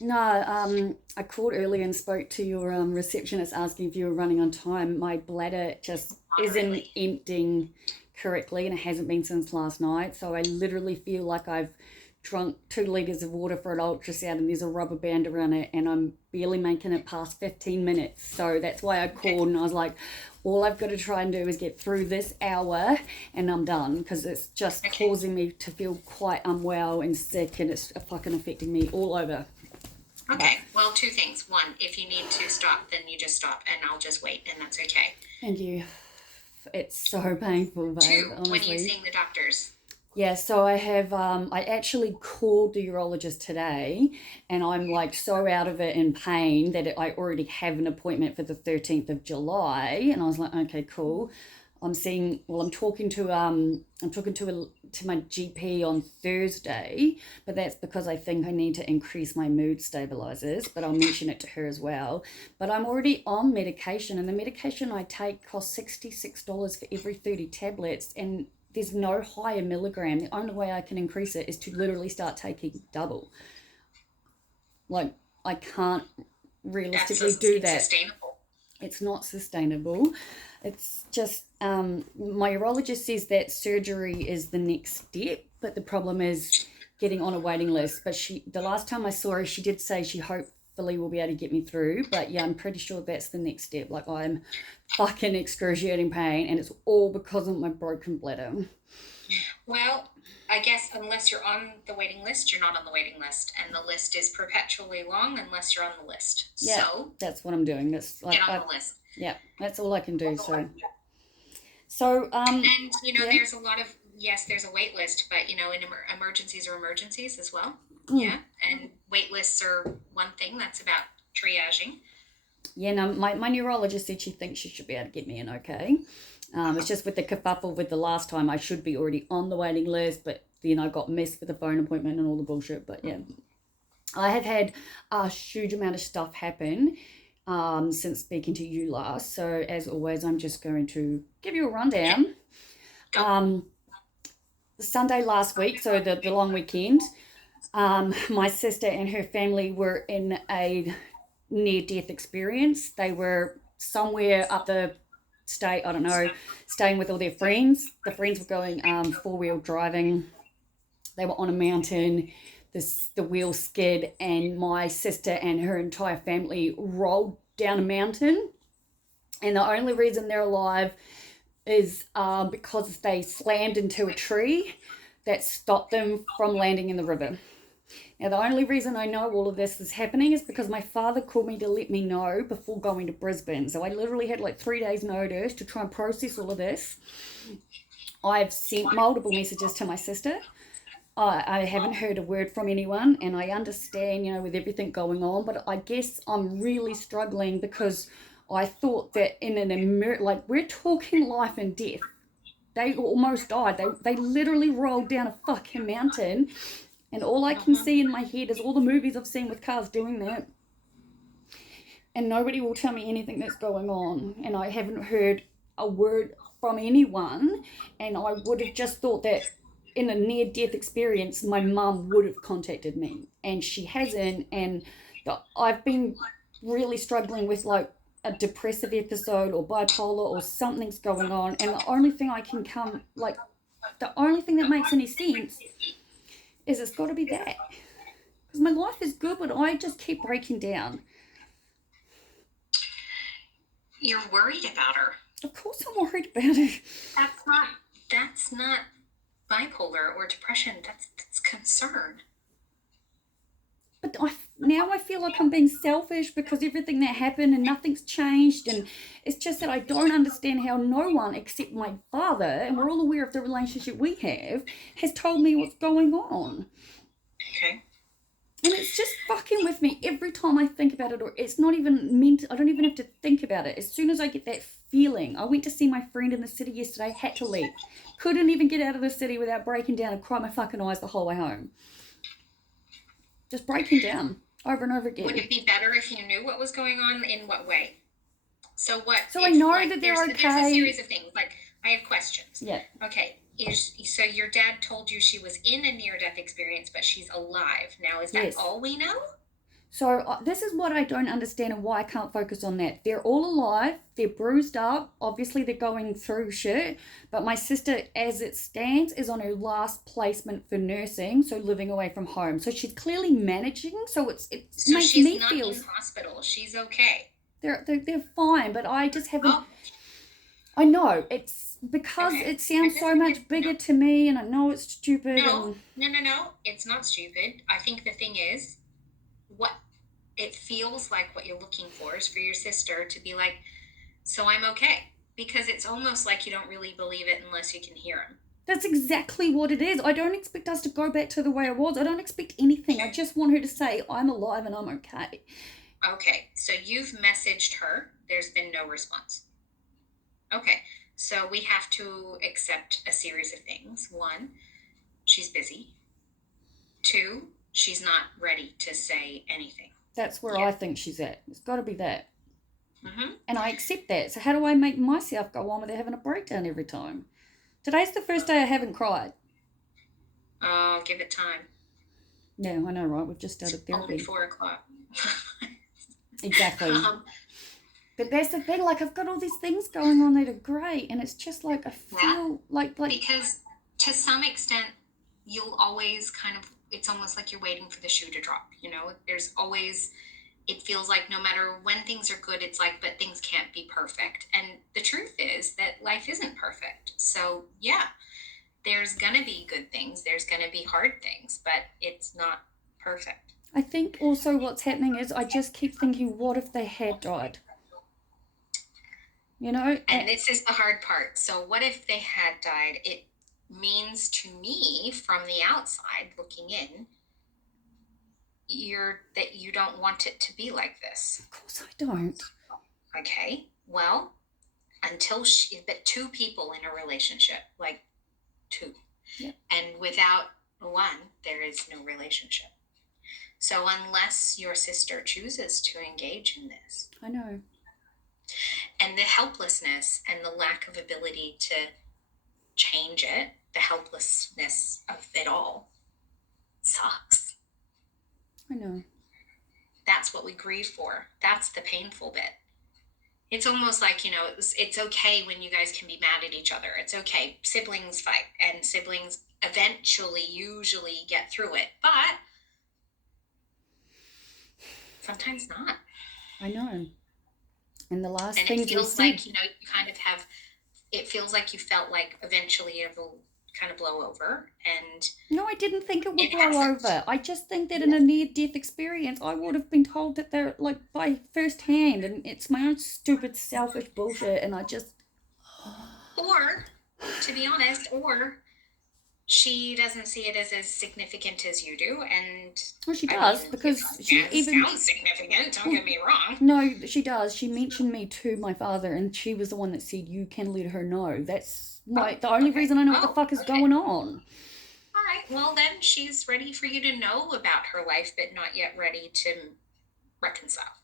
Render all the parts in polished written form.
No, I called earlier and spoke to your receptionist asking if you were running on time. My bladder just isn't Moderately. emptying correctly, and it hasn't been since last night. So I literally feel like I've drunk 2 liters of water for an ultrasound, and there's a rubber band around it, and I'm barely making it past 15 minutes. So that's why I Okay. called, and I was like, all I've got to try and do is get through this hour, and I'm done because it's just Okay. causing me to feel quite unwell and sick, and it's fucking affecting me all over. But Okay. Well, two things. One, if you need to stop, then you just stop, and I'll just wait, and that's okay. thank you. It's so painful, babe, Two, when are you honestly. seeing the doctors? Yeah, so I actually called the urologist today, and I'm like so out of it in pain that I already have an appointment for the 13th of July. And I was like, okay, cool. I'm talking to my GP on Thursday, but that's because I think I need to increase my mood stabilizers, but I'll mention it to her as well. But I'm already on medication, and the medication I take costs $66 for every 30 tablets, and there's no higher milligram. The only way I can increase it is to literally start taking double. Like, I can't That's realistically do that. insustainable. It's not sustainable. It's just my urologist says that surgery is the next step, but the problem is getting on a waiting list. But the last time I saw her, she did say she hopefully will be able to get me through. But yeah, I'm pretty sure that's the next step. Like, I'm fucking excruciating pain, and it's all because of my broken bladder. Well, I guess unless you're on the waiting list, you're not on the waiting list, and the list is perpetually long unless you're on the list. Yeah, So that's what I'm doing. That's get like on the list. yeah, that's all I can do. So And yeah. there's a lot of yes, there's a wait list, but in emergencies are emergencies as well. Mm. Yeah, and wait lists are one thing that's about triaging. Yeah, no, my neurologist said she thinks she should be able to get me in okay. It's just with the kerfuffle with the last time, I should be already on the waiting list, but then I got missed with the phone appointment and all the bullshit. But yeah, I have had a huge amount of stuff happen since speaking to you last. So as always, I'm just going to give you a Okay, rundown. go. Um, Sunday last week, so the long weekend, my sister and her family were in a near death experience. They were somewhere up the state, I don't know, staying with all their friends. The friends were going four-wheel driving. They were on a mountain. The wheel skid, and my sister and her entire family rolled down a mountain. And the only reason they're alive is because they slammed into a tree that stopped them from landing in the river. Now, the only reason I know all of this is happening is because my father called me to let me know before going to Brisbane. So I literally had like 3 days' notice to try and process all of this. I've sent multiple messages to my sister. I haven't heard a word from anyone, and I understand, with everything going on, but I guess I'm really struggling because I thought that in like, we're talking life and death. They almost died. They literally rolled down a fucking mountain, and all I can Hmm. see in my head is all the movies I've seen with cars doing that, and nobody will tell me anything that's going on, and I haven't heard a word from anyone, and I would have just thought that in a near death experience my mum would have contacted me, and she hasn't. And I've been really struggling with like a depressive episode or bipolar or something's going on, and the only thing that makes any sense is it's got to be that, because my life is good but I just keep breaking down. You're worried about her. Of course I'm worried about it. That's not. That's not bipolar or depression. That's concern. But now I feel like I'm being selfish because everything that happened and nothing's changed. And it's just that I don't understand how no one except my father, and we're all aware of the relationship we have, has told me what's going on. Okay. And it's just fucking with me every time I think about it, or it's not even meant, I don't even have to think about it. As soon as I get that feeling, I went to see my friend in the city yesterday, had to leave. Couldn't even get out of the city without breaking down and crying my fucking eyes the whole way home. Just breaking down over and over Would again. it be better if you knew what was going on? In what way? So what So I if know like that there's they're there's a okay. series of things. Like I have questions. Yeah. Okay. So your dad told you she was in a near death experience, but she's alive. Now is that Yes. all we know? So this is what I don't understand and why I can't focus on that. They're all alive. They're bruised up. Obviously, they're going through shit. But my sister, as it stands, is on her last placement for nursing, so living away from home. So she's clearly managing. So it So makes she's me not feel in hospital. She's okay. they're fine. But I just haven't. Oh, I know it's because okay. it I sounds just so think much bigger to me, and I know it's stupid. no, And no. It's not stupid. I think the thing is, what it feels like what you're looking for is for your sister to be like, so I'm okay. Because it's almost like you don't really believe it unless you can hear him. that's exactly what it is. I don't expect us to go back to the way it was. I don't expect anything. I just want her to say, I'm alive and I'm okay. Okay, so you've messaged her. There's been no response. Okay, so we have to accept a series of things. One, she's busy. Two, she's not ready to say anything That's where I yet. think she's at. It's got to be that. Mm-hmm. And I accept that. So how do I make myself go on without having a breakdown every time? Today's the first day I haven't cried. Oh, give it time. Yeah, I know, right? We've just started Only therapy. 4 o'clock. Exactly. um, But that's the thing. Like I've got all these things going on that are great, and it's just like I yeah, feel like because to some extent, you'll always kind of, it's almost like you're waiting for the shoe to drop. There's always, it feels like no matter when things are good, it's like, but things can't be perfect. And the truth is that life isn't perfect. So, yeah, there's going to be good things, there's going to be hard things, but it's not perfect. I think also what's happening is I just keep thinking, what if they had died? You know? And this is the hard part. So, what if they had died? It means to me from the outside looking in, that you don't want it to be like this. Of course I don't. Okay. Well, but two people in a relationship, like two. Yep. And without one, there is no relationship. So unless your sister chooses to engage in this, I know. and the helplessness and the lack of ability to change it, the helplessness of it all sucks. I know. That's what we grieve for. That's the painful bit. It's almost like, it's okay when you guys can be mad at each other. It's okay. Siblings fight, and siblings eventually usually get through it, but sometimes not. I know. And the last And it things we feels said. like, you kind of have, it feels like you felt like eventually it will kind of blow over, and No, I didn't think it would it blow hasn't. over. I just think that in a near-death experience, I would have been told that they're like by first hand, and it's my own stupid, selfish bullshit, and I just. Or, to be honest, or she doesn't see it as significant as you do, and Well, she I does mean, because she it even. sounds significant, don't get me wrong. No, she does. She mentioned me to my father, and she was the one that said, "You can let her know." That's the only Okay. reason I know what the fuck is going on. All right, well then she's ready for you to know about her life, but not yet ready to reconcile.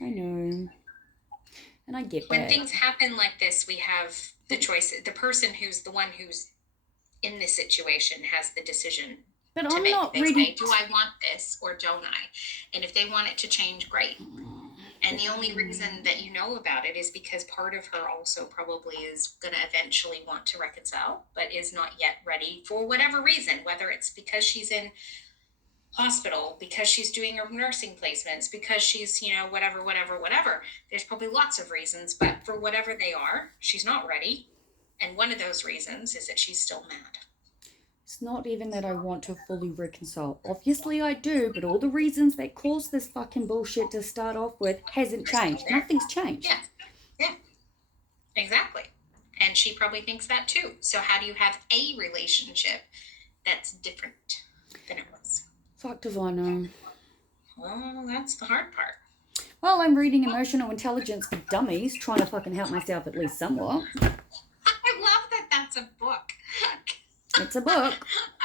I know, and I get When that. things happen like this, we have the choice. The person who's the one who's in this situation has the decision But to I'm make. not They ready. say, do I want this or don't I? And if they want it to change, great. And the only reason that you know about it is because part of her also probably is going to eventually want to reconcile, but is not yet ready for whatever reason, whether it's because she's in hospital, because she's doing her nursing placements, because she's, whatever. There's probably lots of reasons, but for whatever they are, she's not ready. And one of those reasons is that she's still mad. It's not even that I want to fully reconcile. Obviously, I do, but all the reasons that caused this fucking bullshit to start off with hasn't changed. Nothing's changed. Yeah, exactly. And she probably thinks that too. So how do you have a relationship that's different than it was? Fuck does I know. Well, that's the hard part. Well, I'm reading Emotional Intelligence for Dummies, trying to fucking help myself at least somewhat. I love that that's a book. It's a book.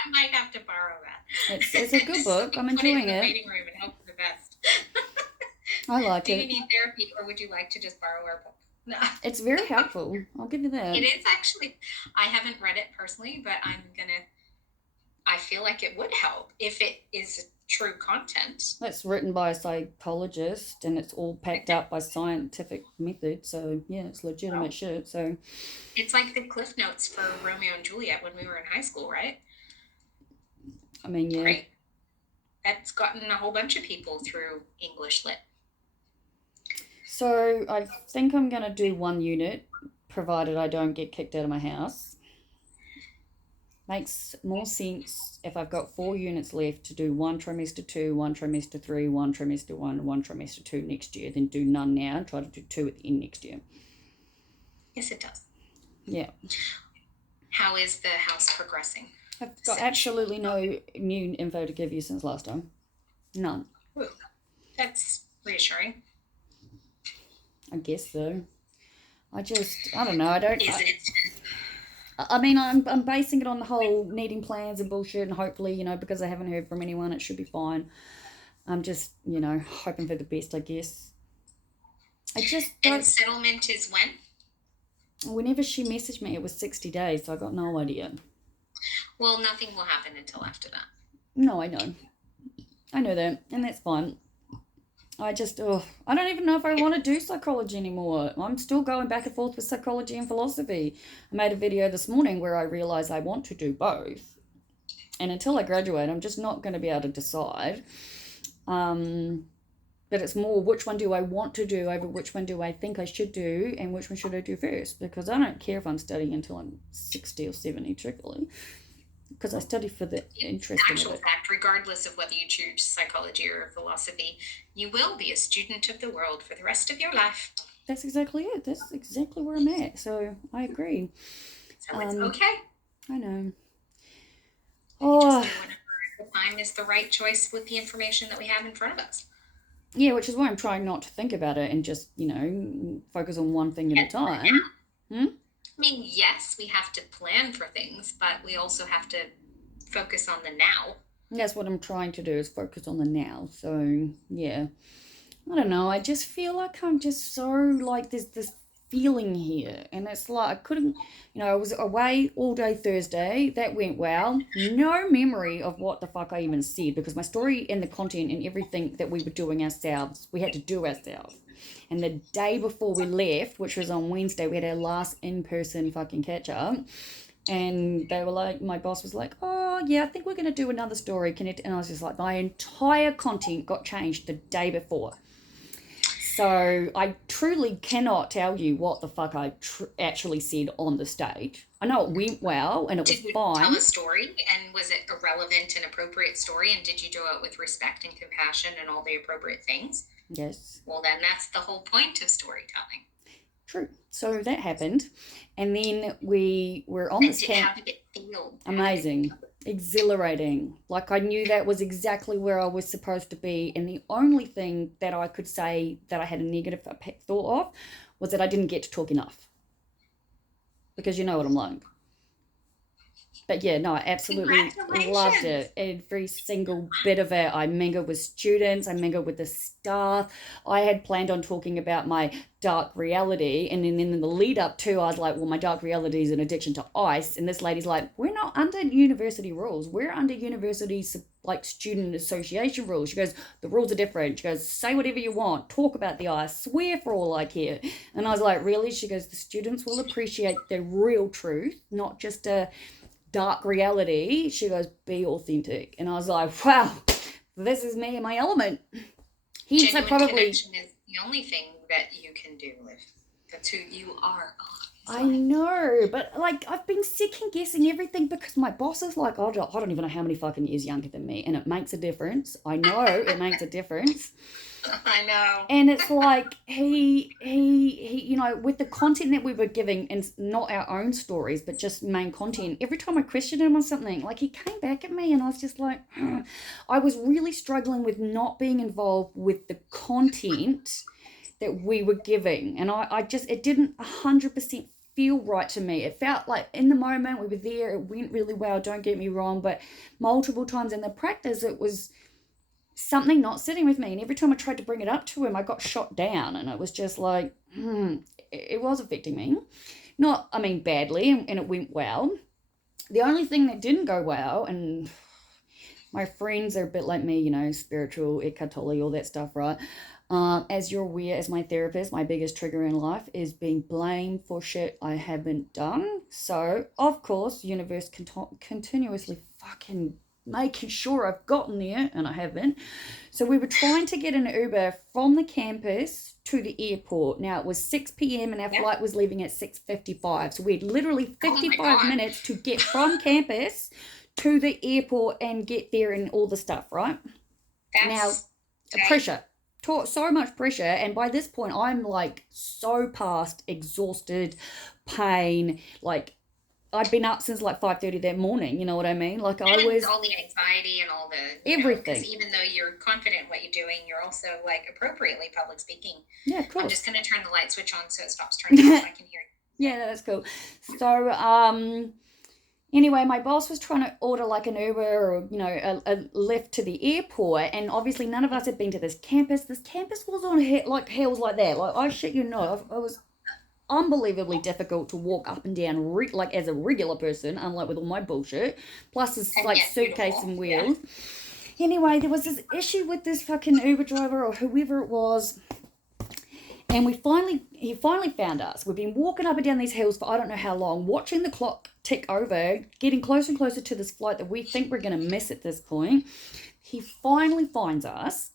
I might have to borrow that. It's a good book. I'm enjoying it. Waiting room and hope for the best. I like Do you it. need therapy, or would you like to just borrow our book? No. It's very helpful. I'll give you that. It is actually. I haven't read it personally, but I feel like it would help if it is true content. It's written by a psychologist and it's all packed up by scientific method. So, yeah, it's Well, legitimate shit. So, it's like the cliff notes for Romeo and Juliet when we were in high school, right? I mean, yeah. Right. That's gotten a whole bunch of people through English lit. So, I think I'm going to do one unit, provided I don't get kicked out of my house. Makes more sense if I've got 4 units left to do one trimester 2, one trimester 3, one trimester 1, one trimester 2 next year, than do none now and try to do 2 at the end next year. Yes, it does. Yeah. How is the house progressing? I've got absolutely no new info to give you since last time. None. Ooh, that's reassuring. I guess so. I don't know. Is it? I mean, I'm basing it on the whole needing plans and bullshit, and hopefully, because I haven't heard from anyone, it should be fine. I'm just, hoping for the best, I guess. I just don't. And settlement is when? Whenever she messaged me, it was 60 days, so I got no idea. Well, nothing will happen until after that. No, I know. I know that, and that's fine. I don't even know if I want to do psychology anymore. I'm still going back and forth with psychology and philosophy. I made a video this morning where I realised I want to do both. And until I graduate, I'm just not going to be able to decide. But it's more, which one do I want to do over which one do I think I should do, and which one should I do first? Because I don't care if I'm studying until I'm 60 or 70, truthfully. Because I study for the interest in Actual it. fact, regardless of whether you choose psychology or philosophy, you will be a student of the world for the rest of your life. That's exactly it. That's exactly where I'm at. So I agree. So it's okay. I know. Oh, just know the time is the right choice with the information that we have in front of us. Yeah, which is why I'm trying not to think about it and just, focus on one thing at a time. I mean, yes, we have to plan for things, but we also have to focus on the now. That's what I'm trying to do, is focus on the now. So, yeah. I don't know. I just feel like I'm just so, like, there's this feeling here. And it's like I couldn't, I was away all day Thursday. That went well. No memory of what the fuck I even said, because my story and the content and everything that we were doing ourselves, we had to do ourselves. And the day before we left, which was on Wednesday, we had our last in-person fucking catch-up. And they were like, my boss was like, oh, yeah, I think we're going to do another story. And I was just like, my entire content got changed the day before. So I truly cannot tell you what the fuck I actually said on the stage. I know it went well and it was fine. Did you tell a story, and was it a relevant and appropriate story, and did you do it with respect and compassion and all the appropriate things? Yes. Well, then that's the whole point of storytelling. True. So that happened. And then we were on this camp. How did it feel? Amazing. Exhilarating. Like, I knew that was exactly where I was supposed to be. And the only thing that I could say that I had a negative thought of was that I didn't get to talk enough. Because you know what I'm like. But yeah, no, I absolutely loved it. Every single bit of it. I mingled with students. I mingled with the staff. I had planned on talking about my dark reality. And then in the lead up to, I was like, well, my dark reality is an addiction to ice. And this lady's like, we're not under university rules. We're under university, like, student association rules. She goes, the rules are different. She goes, say whatever you want. Talk about the ice. Swear for all I care. And I was like, really? She goes, the students will appreciate the real truth, not just a dark reality. She goes, be authentic. And I was like, wow, this is me in my element. Genuine connection is the only thing that you can do, Liv. That's who you are. I know, but like, I've been second guessing everything because my boss is like, I don't even know how many fucking years younger than me, and it makes a difference. I know it makes a difference. I know. And it's like, he, with the content that we were giving, and not our own stories, but just main content, every time I questioned him on something, like, he came back at me and I was just like, I was really struggling with not being involved with the content that we were giving. And it didn't 100% feel right to me. It felt like in the moment we were there, it went really well, don't get me wrong, but multiple times in the practice, it was something not sitting with me. And every time I tried to bring it up to him, I got shot down. And it was just like, it was affecting me. Badly, and it went well. The only thing that didn't go well, and My friends are a bit like me, spiritual, Eckhart Tolle, all that stuff, right? As you're aware, as my therapist, my biggest trigger in life is being blamed for shit I haven't done. So, of course, the universe continuously fucking making sure I've gotten there, and I haven't. So we were trying to get an Uber from the campus to the airport. Now it was 6 p.m. and our Yeah. flight was leaving at 6:55. So we had literally Oh my 55 God. minutes to get from campus to the airport and get there and all the stuff, right? Now, That's okay. pressure. So much pressure, and by this point I'm like so past exhausted, pain, like I'd been up since like 5:30 that morning, you know what I mean? Like I And was all the anxiety and all the, because everything. even though you're confident in what you're doing, you're also like appropriately public speaking. Yeah, of I'm course. just going to turn the light switch on so it stops turning off and I can hear you. Yeah, that's cool. So, anyway, my boss was trying to order like an Uber or, a lift to the airport. And obviously, none of us had been to this campus. This campus was on like hills like that. Like, I shit you not, it was unbelievably difficult to walk up and down, like as a regular person, unlike with all my bullshit. Plus, it's And like yet suitcase beautiful. and Yeah. wheels. Anyway, there was this issue with this fucking Uber driver or whoever it was, and he finally found us. We've been walking up and down these hills for I don't know how long, watching the clock tick over, getting closer and closer to this flight that we think we're going to miss at this point. He finally finds us.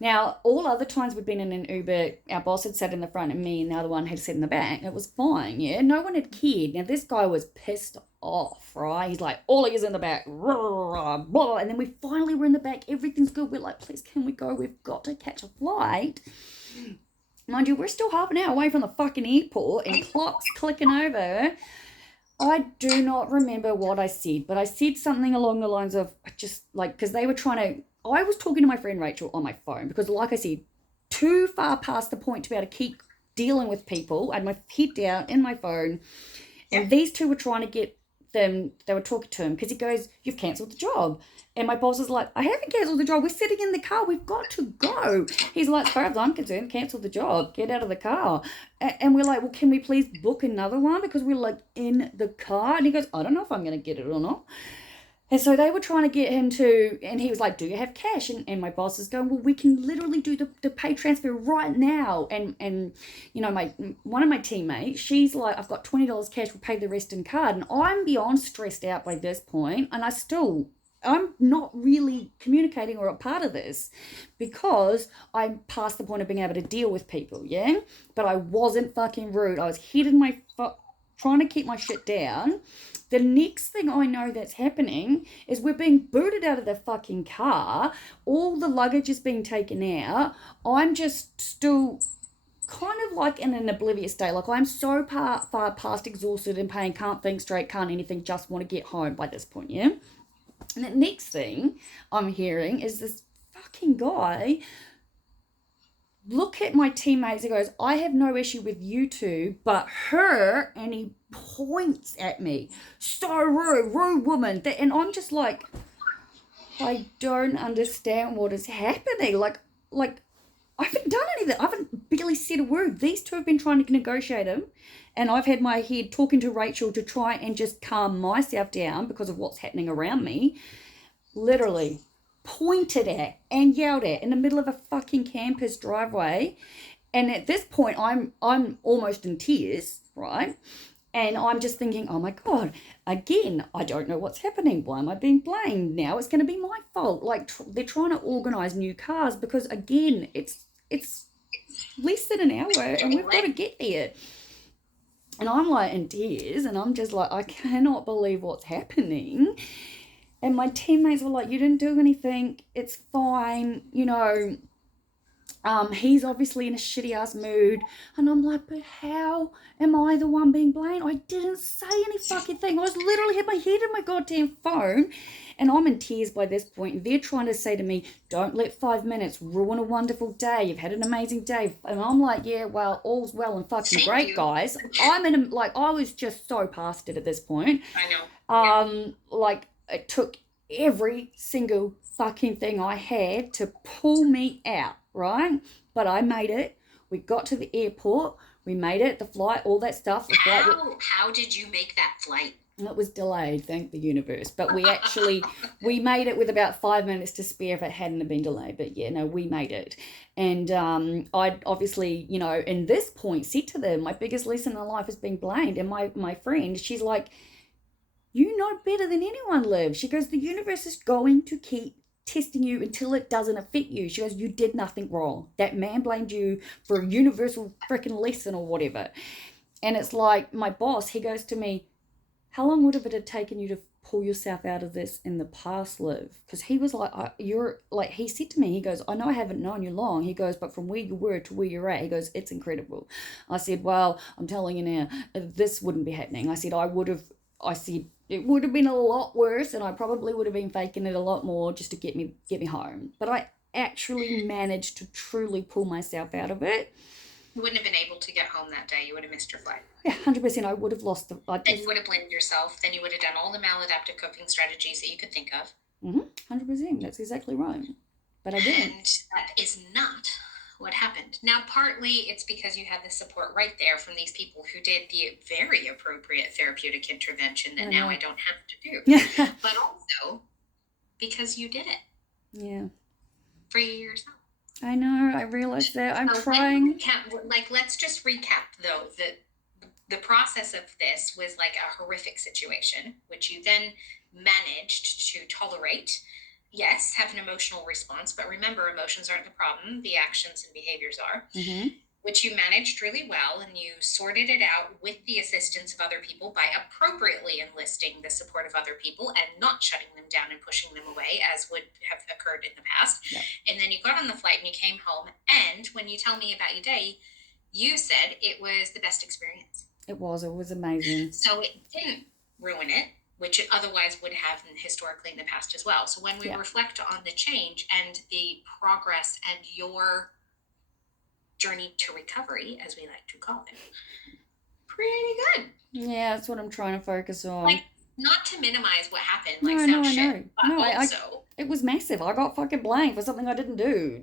Now, all other times we'd been in an Uber, our boss had sat in the front and me and the other one had sat in the back. It was fine, yeah? No one had cared. Now, this guy was pissed off, right? He's like, all he is in the back, blah, blah. And then we finally were in the back. Everything's good. We're like, please, can we go? We've got to catch a flight. Mind you, we're still half an hour away from the fucking airport and clocks clicking over. I do not remember what I said, but I said something along the lines of just like, because they were trying to, I was talking to my friend Rachel on my phone because, like I said, too far past the point to be able to keep dealing with people. I had my head down in my phone, and these two were trying to get them, they were talking to him because he goes, "You've cancelled the job." And my boss is like, "I haven't cancelled the job. We're sitting in the car. We've got to go." He's like, "As far as I'm concerned, cancel the job. Get out of the car." And we're like, "Well, can we please book another one?" Because we're like in the car. And he goes, "I don't know if I'm going to get it or not." And so they were trying to get him to, and he was like, "Do you have cash?" And my boss is going, "Well, we can literally do the pay transfer right now." And my one of my teammates, she's like, "I've got $20 cash, we'll pay the rest in card." And I'm beyond stressed out by this point, and I'm not really communicating or a part of this because I'm past the point of being able to deal with people, yeah? But I wasn't fucking rude. I was hitting trying to keep my shit down. The next thing I know that's happening is we're being booted out of the fucking car. All the luggage is being taken out. I'm just still kind of like in an oblivious state. Like I'm so far past exhausted and pain, can't think straight, can't anything, just want to get home by this point, yeah? And the next thing I'm hearing is this fucking guy look at my teammates and goes, "I have no issue with you two, but her," and he points at me. "So rude woman." And I'm just like, I don't understand what is happening. Like I haven't done anything. I haven't barely said a word. These two have been trying to negotiate him, and I've had my head talking to Rachel to try and just calm myself down because of what's happening around me. Literally pointed at and yelled at in the middle of a fucking campus driveway. And at this point I'm almost in tears, right? And I'm just thinking, oh my God, again, I don't know what's happening. Why am I being blamed? Now it's going to be my fault. Like they're trying to organize new cars because, again, it's less than an hour and we've got to get there. And I'm like in tears and I'm just like, I cannot believe what's happening. And my teammates were like, "You didn't do anything. It's fine. He's obviously in a shitty ass mood." And I'm like, "But how am I the one being blamed? I didn't say any fucking thing. I was literally hit my head in my goddamn phone." And I'm in tears by this point. And they're trying to say to me, "Don't let 5 minutes ruin a wonderful day. You've had an amazing day." And I'm like, "Yeah, well, all's well and fucking Thank great, you. guys." I was just so past it at this point. I know. Like it took every single fucking thing I had to pull me out, right? But I made it. We got to the airport. We made it. The flight, all that stuff. How did you make that flight? It was delayed, thank the universe. But we made it with about 5 minutes to spare if it hadn't have been delayed. But yeah, no, we made it. And I obviously, in this point said to them, my biggest lesson in life is being blamed. And my friend, she's like, you know better than anyone, Liv. She goes, the universe is going to keep testing you until it doesn't affect you. She goes, you did nothing wrong. That man blamed you for a universal freaking lesson or whatever. And it's like my boss, he goes to me, how long would it have taken you to pull yourself out of this in the past, Liv? Because he was like, you're like, he said to me, he goes, I know I haven't known you long. He goes, but from where you were to where you're at, he goes, it's incredible. I said, well, I'm telling you now, this wouldn't be happening. I said, it would have been a lot worse, and I probably would have been faking it a lot more just to get me home. But I actually managed to truly pull myself out of it. You wouldn't have been able to get home that day. You would have missed your flight. Yeah, 100%. I would have lost the. Then you would have blamed yourself. Then you would have done all the maladaptive coping strategies that you could think of. 100%. That's exactly right. But I didn't. And that is not what happened. Now, partly it's because you had the support right there from these people who did the very appropriate therapeutic intervention that now I don't have to do. But also because you did it. Yeah. For yourself. I know. I realize that. I'm trying. Let's just recap, though, that the process of this was like a horrific situation, which you then managed to tolerate. Yes, have an emotional response, but remember, emotions aren't the problem. The actions and behaviors are, which you managed really well, and you sorted it out with the assistance of other people by appropriately enlisting the support of other people and not shutting them down and pushing them away, as would have occurred in the past. Yep. And then you got on the flight and you came home. And when you tell me about your day, you said it was the best experience. It was amazing. So it didn't ruin it, which it otherwise would have historically in the past as well. So when we reflect on the change and the progress and your journey to recovery, as we like to call it, pretty good. Yeah, that's what I'm trying to focus on. Like, not to minimize what happened, like I know. But also, it was massive. I got fucking blamed for something I didn't do.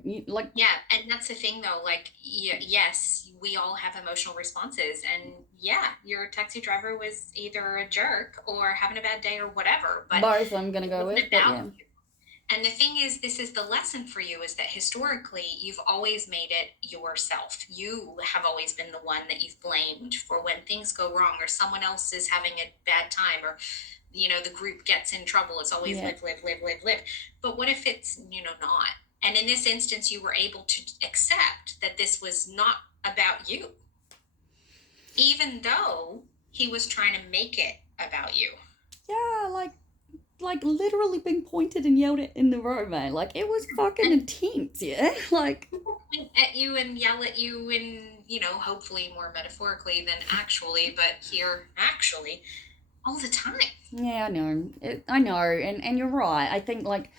Yeah, and that's the thing though, like, yes, we all have emotional responses, and yeah, your taxi driver was either a jerk or having a bad day or whatever, but both I'm gonna go with, but yeah. And the thing is, this is the lesson for you, is that historically you've always made it yourself. You have always been the one that you've blamed for when things go wrong or someone else is having a bad time or, the group gets in trouble. It's always live. But what if it's, not? And in this instance, you were able to accept that this was not about you, even though he was trying to make it about you. Yeah, like literally being pointed and yelled at in the road, man. Like, it was fucking intense, yeah? Like, people point at you and yell at you and, hopefully more metaphorically than actually, but here actually all the time. Yeah, I know. And you're right. I think, like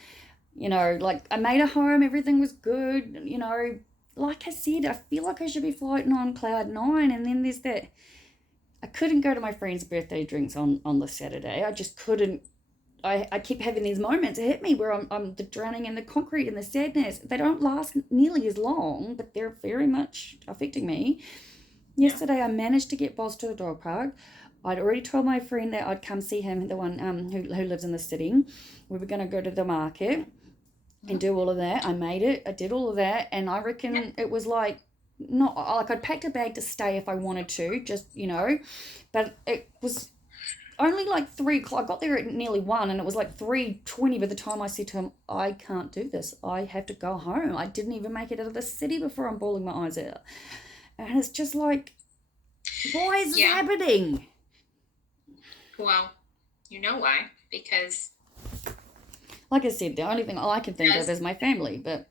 I made it home, everything was good, like I said, I feel like I should be floating on cloud 9, and then there's that, I couldn't go to my friend's birthday drinks on the Saturday. I just couldn't. I keep having these moments hit me where I'm drowning in the concrete and the sadness. They don't last nearly as long, but they're very much affecting me. Yesterday, I managed to get Boz to the dog park. I'd already told my friend that I'd come see him, the one who lives in the city. We were going to go to the market and do all of that. I made it. I did all of that, and I reckon it was like, not like I'd packed a bag to stay if I wanted to, just, but it was only like 3 o'clock. I got there at nearly 1, and it was like 3:20 by the time I said to him, I can't do this. I have to go home. I didn't even make it out of the city before I'm bawling my eyes out. And it's just like, why is this happening? Well, you know why? Because, like I said, the only thing I can think of is my family, but...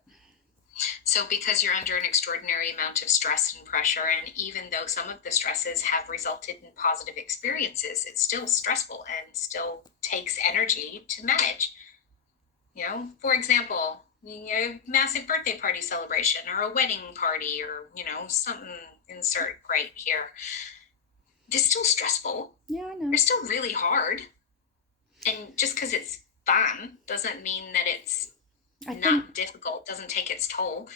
So because you're under an extraordinary amount of stress and pressure, and even though some of the stresses have resulted in positive experiences, it's still stressful and still takes energy to manage. For example, massive birthday party celebration or a wedding party or, something, insert great here. It's still stressful. Yeah, I know. It's still really hard. And just because it's fun doesn't mean that it's not difficult, doesn't take its toll.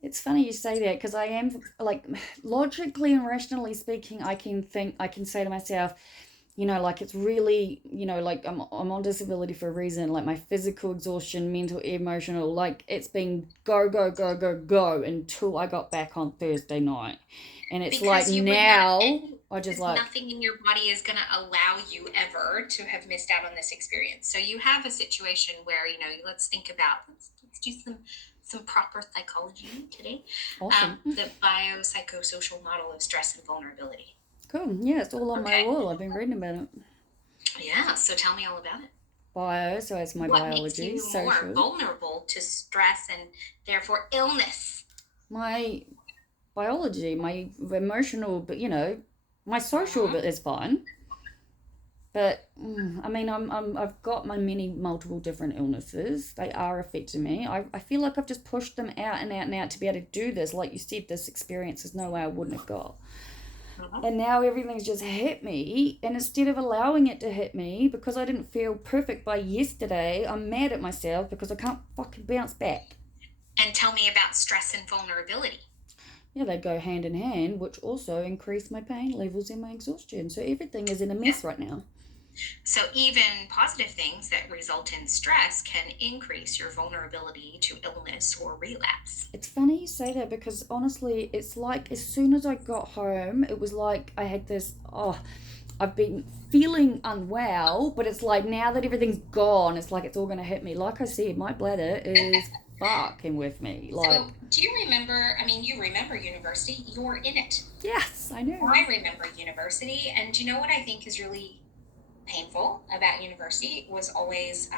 It's funny you say that, because I am, like, logically and rationally speaking, I can say to myself, like it's really, like I'm on disability for a reason. Like my physical exhaustion, mental, emotional, like it's been go, go, go, go, go until I got back on Thursday night. And it's like Because you would not, now and I just because like, nothing in your body is going to allow you ever to have missed out on this experience. So you have a situation where, let's think about, let's do some proper psychology today. awesome. The biopsychosocial model of stress and vulnerability. Cool. Yeah, it's all on my Okay. wall. I've been reading about it. Yeah. So tell me all about it. Bio, so it's my What makes biology. you more Social, vulnerable to stress and therefore illness? my biology, my emotional, but my social Mm-hmm. bit is fine. But I mean, I've got my many multiple different illnesses. They are affecting me. I feel like I've just pushed them out and out and out to be able to do this. Like you said, this experience is no way I wouldn't have got. Mm-hmm. And now everything's just hit me. And instead of allowing it to hit me because I didn't feel perfect by yesterday, I'm mad at myself because I can't fucking bounce back. And tell me about stress and vulnerability. Yeah, they go hand in hand, which also increase my pain levels and my exhaustion. So everything is in a Yeah. mess right now. So even positive things that result in stress can increase your vulnerability to illness or relapse. It's funny you say that because honestly, it's like as soon as I got home, it was like I had this, I've been feeling unwell, but it's like now that everything's gone, it's like it's all going to hit me. Like I said, my bladder is fucking with me. So, Like, do you remember? I mean, you remember university, you're in it. yes, I know. I remember university, and do you know what I think is really painful about university was always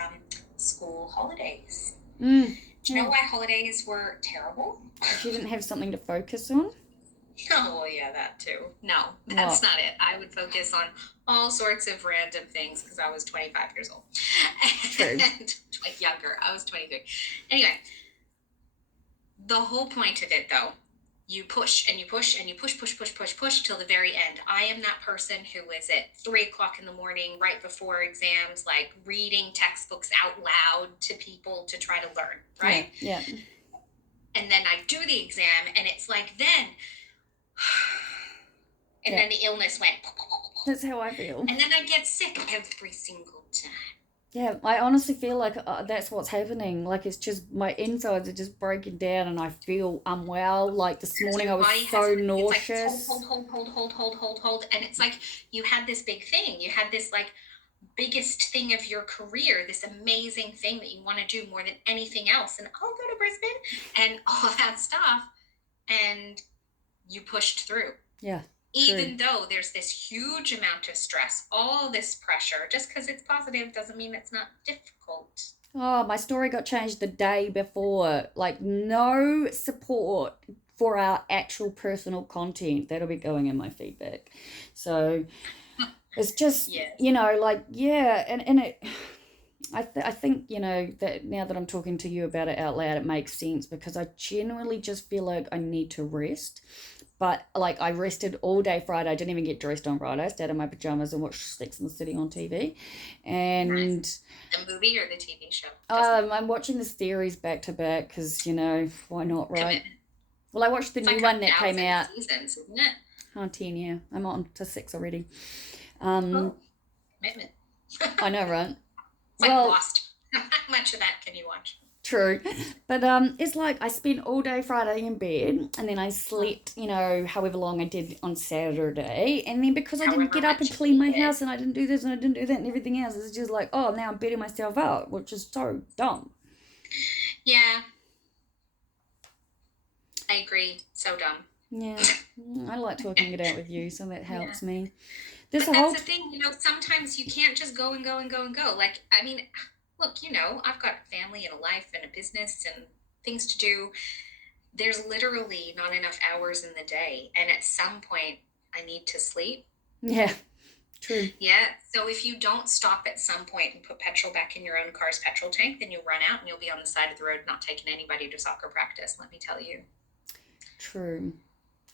school holidays. Mm, Do you yeah. know why holidays were terrible? Because you didn't have something to focus on. Oh, yeah, that too. No, that's What? not it. I would focus on all sorts of random things because I was 25 years old. True. And younger. I was 23. Anyway, the whole point of it, though, you push and you push and you push till the very end. I am that person who is at 3 o'clock in the morning, right before exams, like reading textbooks out loud to people to try to learn, Yeah, right? yeah. And then I do the exam, and it's like, then and Yeah. then the illness went, That's how I feel. and then I get sick every single time. Yeah, I honestly feel like that's what's happening. Like it's just my insides are just breaking down, and I feel unwell. Like this Because morning, your I was body has, so it's like nauseous. hold, and it's like you had this big thing. You had this like biggest thing of your career, this amazing thing that you want to do more than anything else, and I'll go to Brisbane and all that stuff, and you pushed through. Yeah, true. Even though there's this huge amount of stress, all this pressure, just because it's positive doesn't mean it's not difficult. Oh, my story got changed the day before. Like no support for our actual personal content that'll be going in my feedback. So it's just Yes. like yeah, and it. I think that now that I'm talking to you about it out loud, it makes sense because I genuinely just feel like I need to rest. But like I rested all day Friday. I didn't even get dressed on Friday. I stayed in my pajamas and watched Sex and the City on TV. Nice. And The movie or the TV show? I'm watching the series back to back because why not, right? Commitment. Well, I watched the It's new like one that came 1,000 out. seasons, isn't it? On 10, yeah. I'm on to 6 already. Oh, commitment. I know, right? It's like Well, Lost. How much of that can you watch? true. But it's like I spent all day Friday in bed and then I slept, however long I did on Saturday. And then because I didn't However get up and much you clean my needed. house and I didn't do this and I didn't do that and everything else, it's just like, oh, now I'm beating myself up, which is so dumb. Yeah, I agree. So dumb. Yeah. I like talking it out with you, so that Yeah. helps me. This But that's whole the thing, sometimes you can't just go and go and go and go. Like, I mean, look, I've got a family and a life and a business and things to do. There's literally not enough hours in the day. And at some point, I need to sleep. yeah, true. Yeah. So if you don't stop at some point and put petrol back in your own car's petrol tank, then you'll run out and you'll be on the side of the road not taking anybody to soccer practice, let me tell you. True.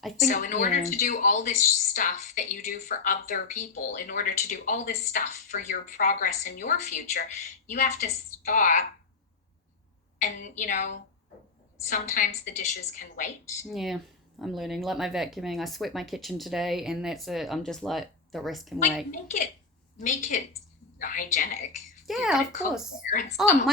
I think So in order to do all this stuff that you do for other people, in order to do all this stuff for your progress in your future, you have to stop. And, sometimes the dishes can wait. yeah, I'm learning. Like my vacuuming, I swept my kitchen today, and that's it. I'm just like the rest can Like, wait. make it make it hygienic. You Yeah, put of it cooked course. there and Oh, stuff.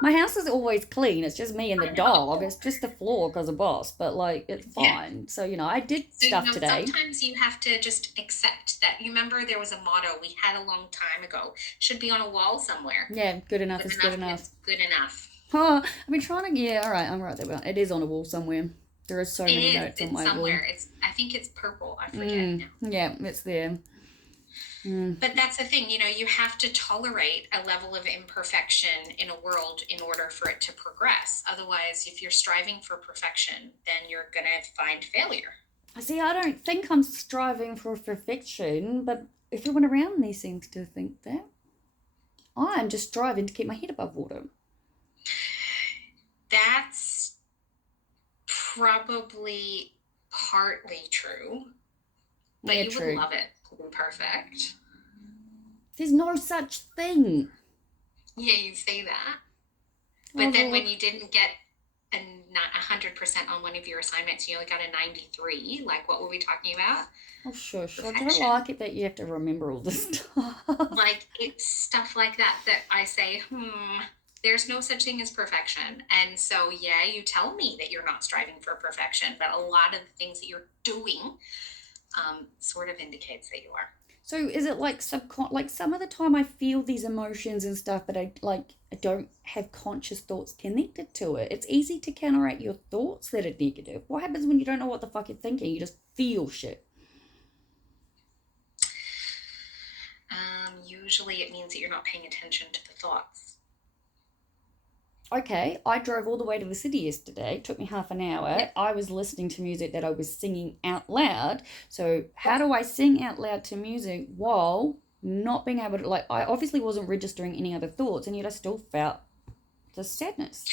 my house is always clean. It's just me and the I dog. know. It's just the floor because of boss, but like it's Yeah. fine. So, I did So, stuff today. sometimes you have to just accept that. You remember there was a motto we had a long time ago, should be on a wall somewhere. Yeah, good enough Good is good enough enough. is good enough. Oh, I've been trying to, yeah, all right, I'm right there. Well, it is on a wall somewhere. There are so It many is. notes on It's my wall. somewhere. I think it's purple. I forget now. Yeah, it's there. Mm. But that's the thing, you have to tolerate a level of imperfection in a world in order for it to progress. Otherwise, if you're striving for perfection, then you're going to find failure. See, I don't think I'm striving for perfection, but everyone around me seems to think that. I'm just striving to keep my head above water. That's probably partly true, but Yeah, you would true. love it to be perfect. There's no such thing. Yeah, you say that. Oh, But then Lord. when you didn't get not 100% on one of your assignments, you only got a 93, like what were we talking about? Oh, shush. I don't Perfection. like it that you have to remember all this stuff. Like it's stuff like that I say, there's no such thing as perfection. And so, yeah, you tell me that you're not striving for perfection, but a lot of the things that you're doing sort of indicates that you are. So is it like like some of the time I feel these emotions and stuff, but I don't have conscious thoughts connected to it. It's easy to counteract your thoughts that are negative. What happens when you don't know what the fuck you're thinking? You just feel shit. Usually it means that you're not paying attention to the thoughts. Okay, I drove all the way to the city yesterday. It took me half an hour. Yep. I was listening to music that I was singing out loud. So, how Yep. do I sing out loud to music while not being able to, like, I obviously wasn't registering any other thoughts, and yet I still felt the sadness.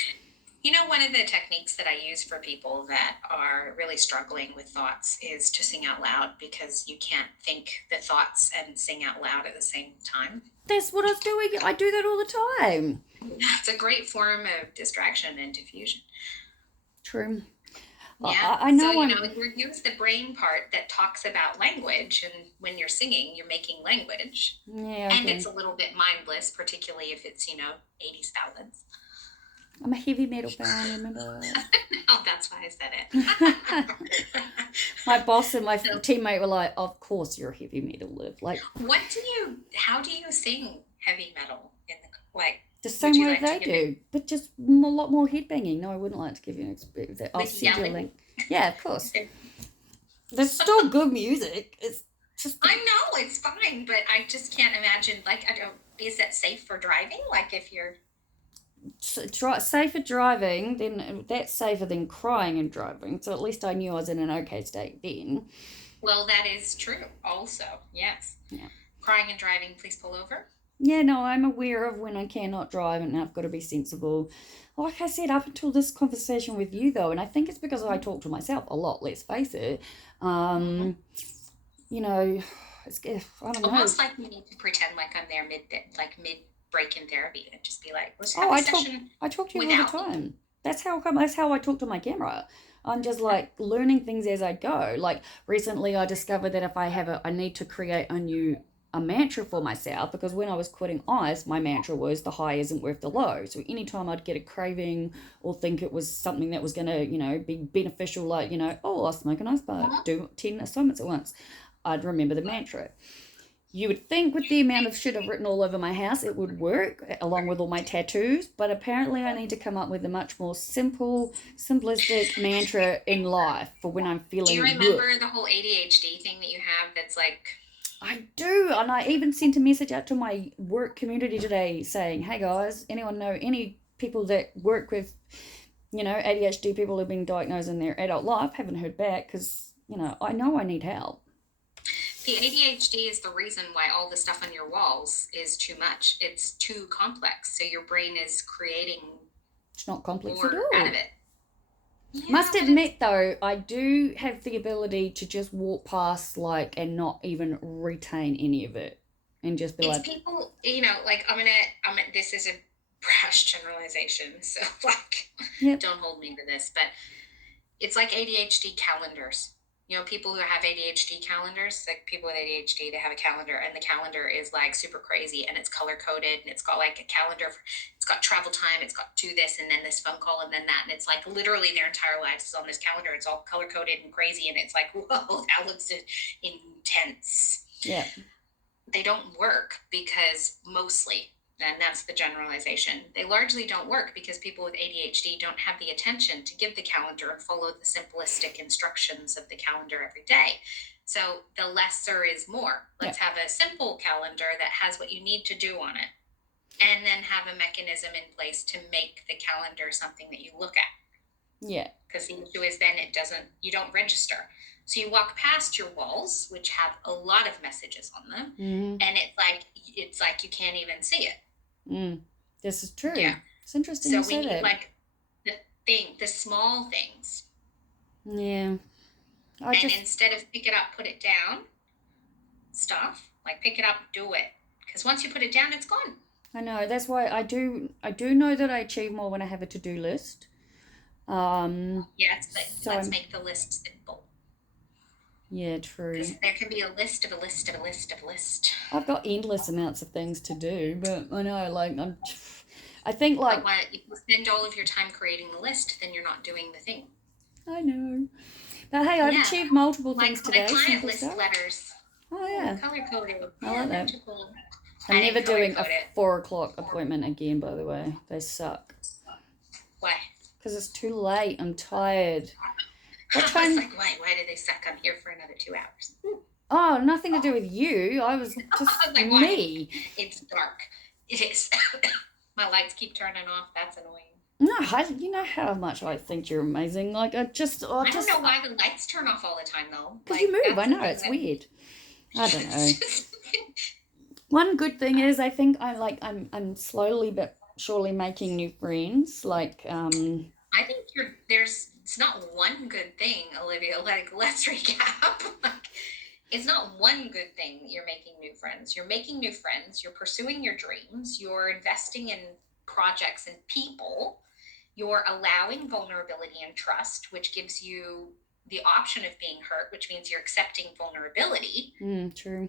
One of the techniques that I use for people that are really struggling with thoughts is to sing out loud because you can't think the thoughts and sing out loud at the same time. That's what I was doing. I do that all the time. It's a great form of distraction and diffusion. True. Yeah. I So, know I'm. you use the brain part that talks about language. And when you're singing, you're making language. Yeah, And it's okay. a little bit mindless, particularly if it's, 80s ballads. I'm a heavy metal fan, remember Oh, that's why I said that? it. My boss and my So, teammate were like, "Of course you're a heavy metal live." Like, how do you sing heavy metal like, the would same you way like to they give it do, but just a lot more headbanging. No, I wouldn't like to give you an experience. I'll with send you a yelling? link. Yeah, of course. There's still good music. It's just I know it's fine, but I just can't imagine. Like, I don't. Is it safe for driving? Like, if you're. safer driving. Then that's safer than crying and driving. So at least I knew I was in an okay state then. Well, that is true. Also, yes. Yeah. Crying and driving. Please pull over. Yeah, no, I'm aware of when I cannot drive and I've got to be sensible. Like I said, up until this conversation with you, though, and I think it's because I talk to myself a lot, let's face it. Mm-hmm. Um, you know, I don't know. Almost like we need to pretend like I'm there mid break in therapy and just be like, let's Oh, have a session I talk to you all the without me. time. That's how I talk to my camera. I'm just like learning things as I go. Like recently I discovered that if I need to create a mantra for myself because when I was quitting ice, my mantra was the high isn't worth the low. So anytime I'd get a craving or think it was something that was gonna, be beneficial, like, oh, I'll smoke an ice bar, Uh-huh. do 10 assignments at once, I'd remember the mantra. You would think with the amount of shit I've written all over my house, it would work along with all my tattoos, but apparently I need to come up with a much more simplistic mantra in life for when I'm Do you feeling good. remember the whole ADHD thing that you have that's like, I do, and I even sent a message out to my work community today saying, "Hey guys, anyone know any people that work with, ADHD people who've been diagnosed in their adult life?" Haven't heard back because I know I need help. the ADHD is the reason why all the stuff on your walls is too much. It's too complex. So your brain is creating It's not complex at more out of all. it. Yeah, Must but it's admit though, I do have the ability to just walk past like and not even retain any of it and just be it's like, people, like this is a brash generalization, so like yep, don't hold me to this, but it's like ADHD calendars. You know, people who have ADHD calendars, like people with ADHD, they have a calendar, and the calendar is like super crazy, and it's color coded, and it's got like a calendar for, it's got travel time, it's got do this, and then this phone call, and then that, and it's like literally their entire lives is on this calendar. It's all color coded and crazy, and it's like, whoa, that looks intense. Yeah. They don't work because mostly, and that's the generalization, they largely don't work because people with ADHD don't have the attention to give the calendar and follow the simplistic instructions of the calendar every day. So the lesser is more. Let's have a simple calendar that has what you need to do on it, and then have a mechanism in place to make the calendar something that you look at. Yeah. Because the issue is then you don't register. So you walk past your walls, which have a lot of messages on them, and it's like you can't even see it. This is true. Yeah. It's interesting. So we need like the small things. Yeah. Instead of pick it up, put it down stuff, like pick it up, do it. Because once you put it down, it's gone. I know. That's why I do know that I achieve more when I have a to-do list. Let's make the list simple. Yeah, true. Because there can be a list of a list of a list of a list. I've got endless amounts of things to do, but I know, like, I think, like... But if you spend all of your time creating the list, then you're not doing the thing. I know. But hey, I've achieved multiple things today. Like client list letters. Oh, yeah. Color-coded. I like that. Cool. I'm never doing a 4 o'clock appointment again, by the way. They suck. Why? Because it's too late. I'm tired. What time? Like, why do they suck? I'm here for another 2 hours. Oh, nothing to do with you. I was just like, me. It's dark. It is. My lights keep turning off. That's annoying. No, you know how much I think you're amazing. Like, I don't know why the lights turn off all the time, though. Because you move. I know. It's weird. I don't know. One good thing is I think I'm slowly but surely making new friends. Like, I think it's not one good thing, Olivia. Like, let's recap. It's not one good thing that you're making new friends. You're making new friends. You're pursuing your dreams. You're investing in projects and people. You're allowing vulnerability and trust, which gives you the option of being hurt, which means you're accepting vulnerability. True.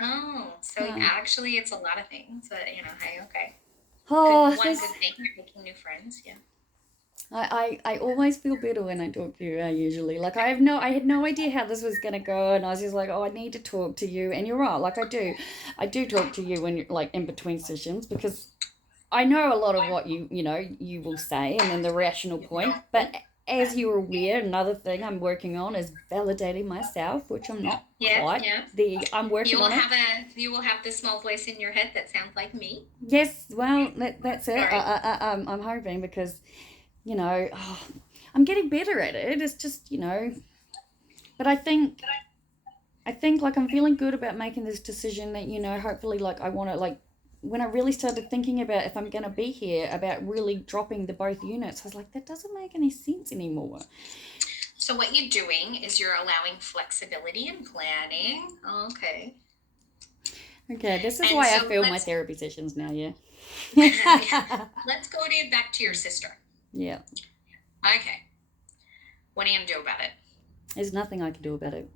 Oh, so actually it's a lot of things, but hey, okay. Oh, one good thing, you're making new friends, yeah. I always feel better when I talk to you, usually. Like, I had no idea how this was going to go, and I was just like, I need to talk to you, and you're right, like, I do talk to you when you're, like, in between sessions, because I know a lot of what you will say, and then the rational point, but as you're aware, another thing I'm working on is validating myself, which I'm not quite. Yeah. I'm working on it. You will have this small voice in your head that sounds like me. Yes, well, that's it. I'm hoping, because, I'm getting better at it. It's just, but I think like I'm feeling good about making this decision that, hopefully, like, I want to, like, when I really started thinking about if I'm going to be here, about really dropping the both units, I was like, that doesn't make any sense anymore. So what you're doing is you're allowing flexibility and planning. Okay. Okay, this is why I feel my therapy sessions now, yeah. Let's go back to your sister. Yeah. Okay. What are you going to do about it? There's nothing I can do about it.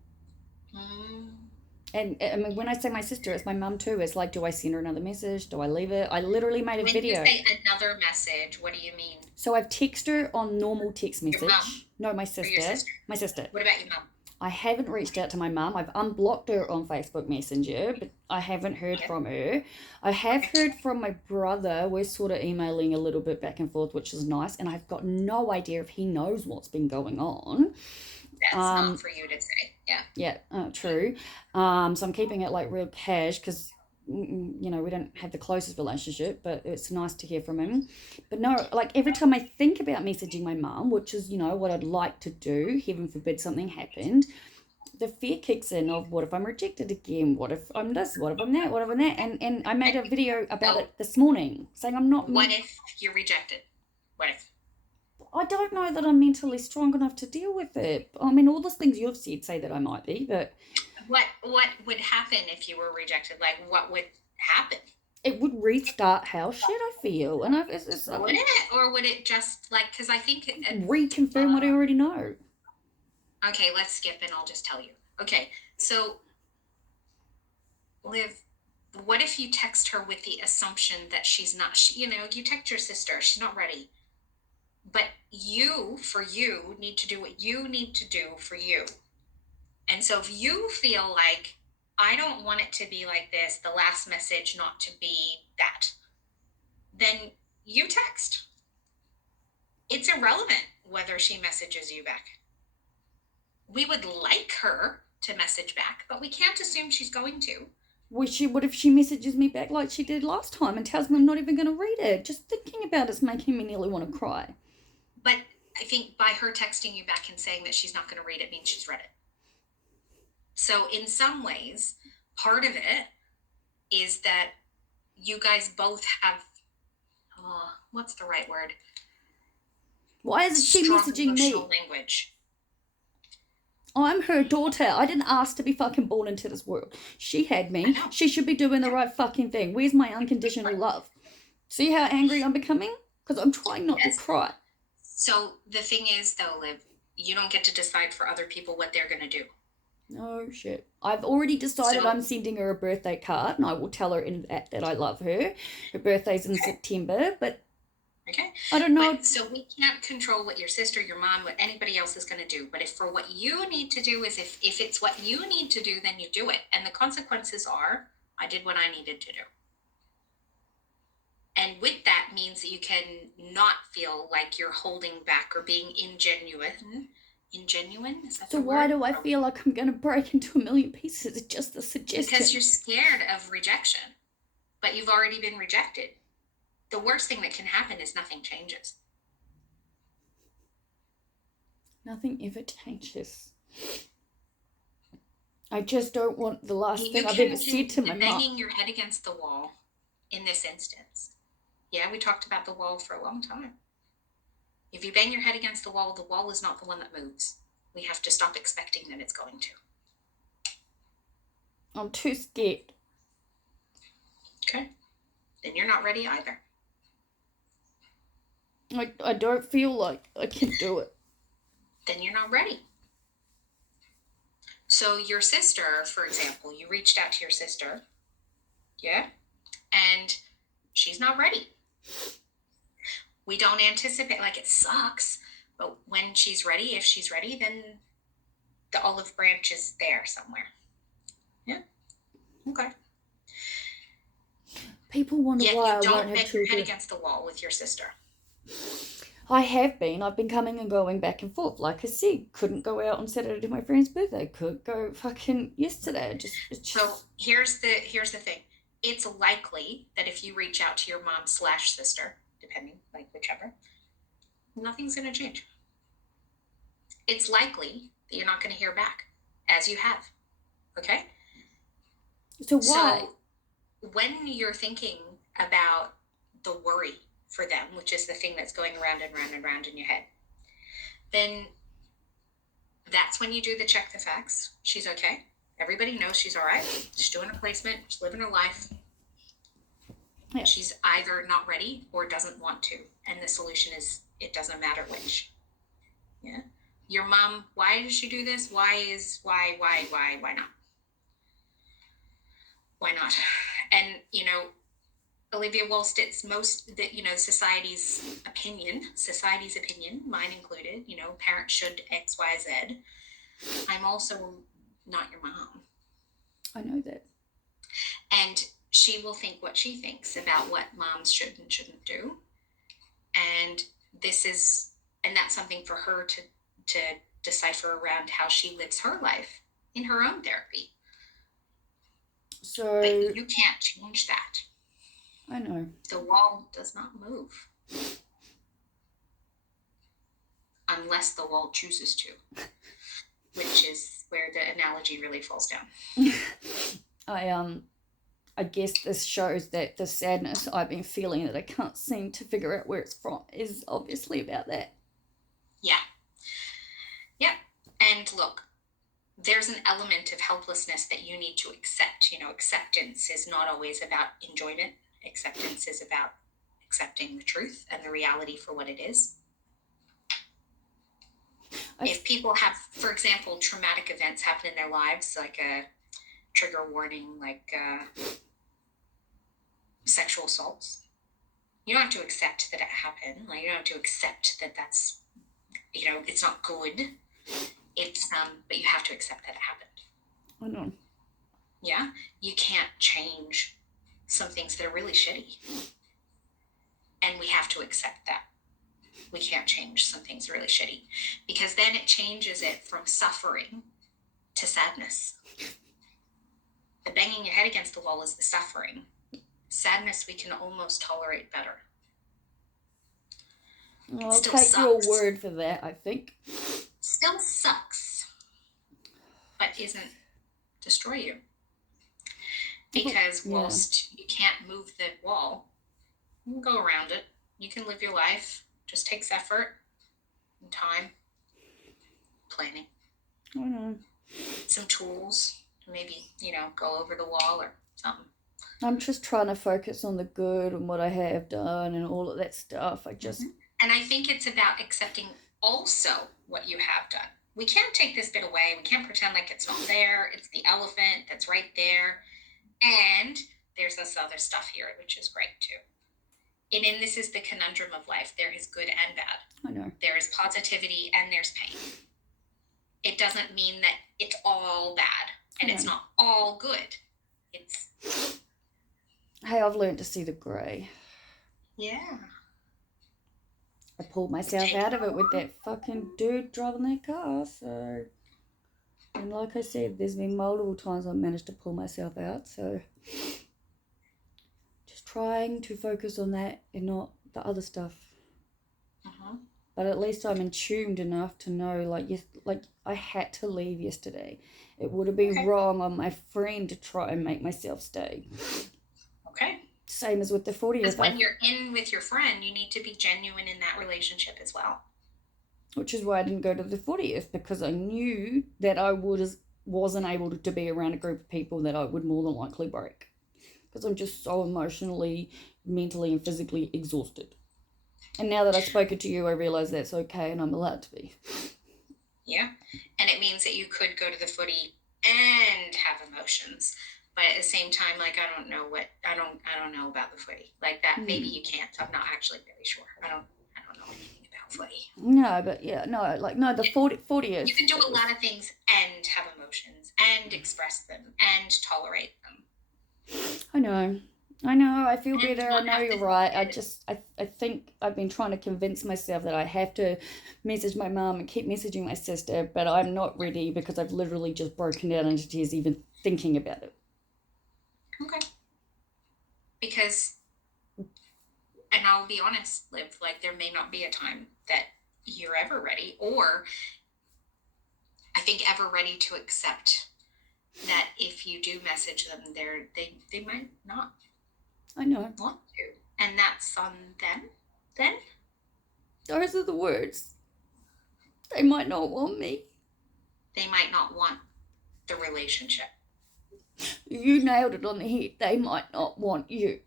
And I mean, when I say my sister, it's my mum too. It's like, do I send her another message? Do I leave it? I literally made a video. When you say another message, what do you mean? So I've texted her on normal text message. Your mum? No, my sister. Or your sister? My sister. What about your mum? I haven't reached out to my mum. I've unblocked her on Facebook Messenger, but I haven't heard from her. I have heard from my brother. We're sort of emailing a little bit back and forth, which is nice. And I've got no idea if he knows what's been going on. That's not for you to say. Yeah. Yeah, true. So I'm keeping it like real cash because, we don't have the closest relationship, but it's nice to hear from him. But no, like every time I think about messaging my mum, which is, what I'd like to do, heaven forbid something happened, the fear kicks in of what if I'm rejected again? What if I'm this? What if I'm that? What if I'm that? And I made a video about it this morning saying I'm not... What if you're rejected? What if? I don't know that I'm mentally strong enough to deal with it. I mean, all those things you've said say that I might be, but... What would happen if you were rejected? Like, what would happen? It would restart how shit I feel. And would it? Or would it just, like, because I think... reconfirm what I already know. Okay, let's skip and I'll just tell you. Okay, so Liv, what if you text her with the assumption that she's not, you text your sister, she's not ready. But you, for you, need to do what you need to do for you. And so if you feel like, I don't want it to be like this, the last message not to be that, then you text. It's irrelevant whether she messages you back. We would like her to message back, but we can't assume she's going to. What if she messages me back like she did last time and tells me I'm not even going to read it? Just thinking about it's making me nearly want to cry. But I think by her texting you back and saying that she's not going to read it means she's read it. So in some ways, part of it is that you guys both have, what's the right word? Why isn't she Strong messaging me? emotional language. I'm her daughter. I didn't ask to be fucking born into this world. She had me. She should be doing the right fucking thing. Where's my unconditional love? See how angry I'm becoming? Because I'm trying not to cry. So the thing is, though, Liv, you don't get to decide for other people what they're going to do. No shit. I've already decided I'm sending her a birthday card, and I will tell her in that I love her. Her birthday's in September, but okay, I don't know. So we can't control what your sister, your mom, what anybody else is going to do. But if for what you need to do is if it's what you need to do, then you do it. And the consequences are, I did what I needed to do. And with that means that you can not feel like you're holding back or being ingenuine. Is that so why do I feel like I'm going to break into a million pieces? It's just a suggestion. Because you're scared of rejection, but you've already been rejected. The worst thing that can happen is nothing changes. Nothing ever changes. I just don't want the last thing I've ever said to my mom. Banging your head against the wall in this instance. Yeah, we talked about the wall for a long time. If you bang your head against the wall is not the one that moves. We have to stop expecting that it's going to. I'm too scared. Okay. Then you're not ready either. I don't feel like I can do it. Then you're not ready. So your sister, for example, you reached out to your sister. Yeah? And she's not ready. We don't anticipate, like, it sucks, but when she's ready, if she's ready, then the olive branch is there somewhere. Yeah. Okay. People wonder why I won't have children. Don't bang your head against the wall with your sister. I have been. I've been coming and going back and forth. Like I said, couldn't go out on Saturday to my friend's birthday. Could go fucking yesterday. So here's the thing. It's likely that if you reach out to your mom/sister, depending, like whichever, nothing's going to change. It's likely that you're not going to hear back, as you have. Okay? So why? So when you're thinking about the worry for them, which is the thing that's going around and round and round in your head, then that's when you do the check the facts. She's okay. Everybody knows she's all right. She's doing her placement. She's living her life. Yeah. She's either not ready or doesn't want to. And the solution is it doesn't matter which. Yeah. Your mom, why does she do this? Why not? Why not? And, Olivia, whilst it's society's opinion, mine included, parents should X, Y, Z. I'm also not your mom. I know that. And she will think what she thinks about what moms should and shouldn't do. And that's something for her to decipher around how she lives her life in her own therapy. So, but you can't change that. I know. The wall does not move. Unless the wall chooses to. Which is where the analogy really falls down. I guess this shows that the sadness I've been feeling that I can't seem to figure out where it's from is obviously about that. Yeah. Yep. And look, there's an element of helplessness that you need to accept. Acceptance is not always about enjoyment. Acceptance is about accepting the truth and the reality for what it is. If people have, for example, traumatic events happen in their lives, like a trigger warning, like sexual assaults, you don't have to accept that it happened. Like, you don't have to accept that that's, it's not good. It's but you have to accept that it happened. I know. Yeah, you can't change some things that are really shitty, and we have to accept that. We can't change some things really shitty, because then it changes it from suffering to sadness. The banging your head against the wall is the suffering. Sadness we can almost tolerate better. I'll take your word for that, I think. Still sucks, but isn't destroy you. Because whilst you can't move the wall, you can go around it. You can live your life. Just takes effort and time, planning. I know. Some tools to maybe, go over the wall or something. I'm just trying to focus on the good and what I have done and all of that stuff. And I think it's about accepting also what you have done. We can't take this bit away. We can't pretend like it's not there. It's the elephant that's right there. And there's this other stuff here, which is great too. And this is the conundrum of life. There is good and bad. I know. There is positivity and there's pain. It doesn't mean that it's all bad and it's not all good. Hey, I've learned to see the grey. Yeah. I pulled myself out of it with that fucking dude driving that car, so... And like I said, there's been multiple times I've managed to pull myself out, so... Just trying to focus on that and not the other stuff. But at least I'm in tuned enough to know, like I had to leave yesterday. It would have been wrong on my friend to try and make myself stay. Okay. Same as with the 40th. Because when you're in with your friend, you need to be genuine in that relationship as well. Which is why I didn't go to the 40th, because I knew that I wasn't able to be around a group of people that I would more than likely break. Because I'm just so emotionally, mentally, and physically exhausted. And now that I've spoken to you, I realise that's okay and I'm allowed to be. Yeah. And it means that you could go to the footy and have emotions. But at the same time, like, I don't know about the footy. Like that, maybe you can't. I'm not actually really sure. I don't know anything about footy. No, but yeah, the 40 is... You can do a lot of things and have emotions and express them and tolerate them. I know, I feel better, I know you're right. I think I've been trying to convince myself that I have to message my mum and keep messaging my sister, but I'm not ready because I've literally just broken down into tears even thinking about it. Okay. Because, and I'll be honest, Liv, like there may not be a time that you're ever ready, or I think ever ready to accept that if you do message them, they might not. I know. Want to. And that's on them then? Those are the words. They might not want me. They might not want the relationship. You nailed it on the head. They might not want you.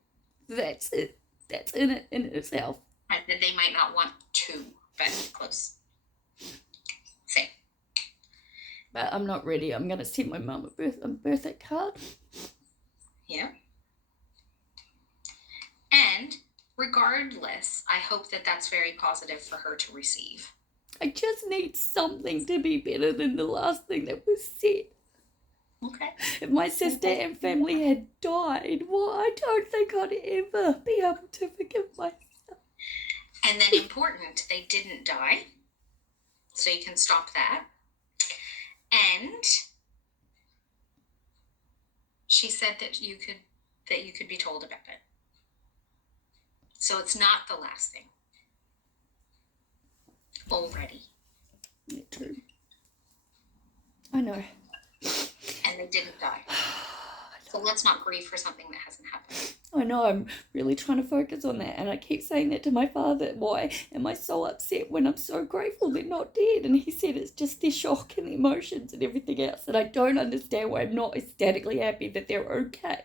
That's it. That's in itself. I said they might not want to, but close. Same. But I'm not ready. I'm going to send my mum a birthday card. Yeah. And regardless, I hope that that's very positive for her to receive. I just need something to be better than the last thing that was said. Okay. If my sister and family had died, well, I don't think I'd ever be able to forgive myself. And then important, they didn't die. So you can stop that. And she said that you could be told about it. So it's not the last thing. Already. Yeah, true. I know. And they didn't die. So let's not grieve for something that hasn't happened. I know, I'm really trying to focus on that, and I keep saying that to my father. Why am I so upset when I'm so grateful they're not dead? And he said it's just their shock and the emotions and everything else, and I don't understand why I'm not ecstatically happy that they're okay.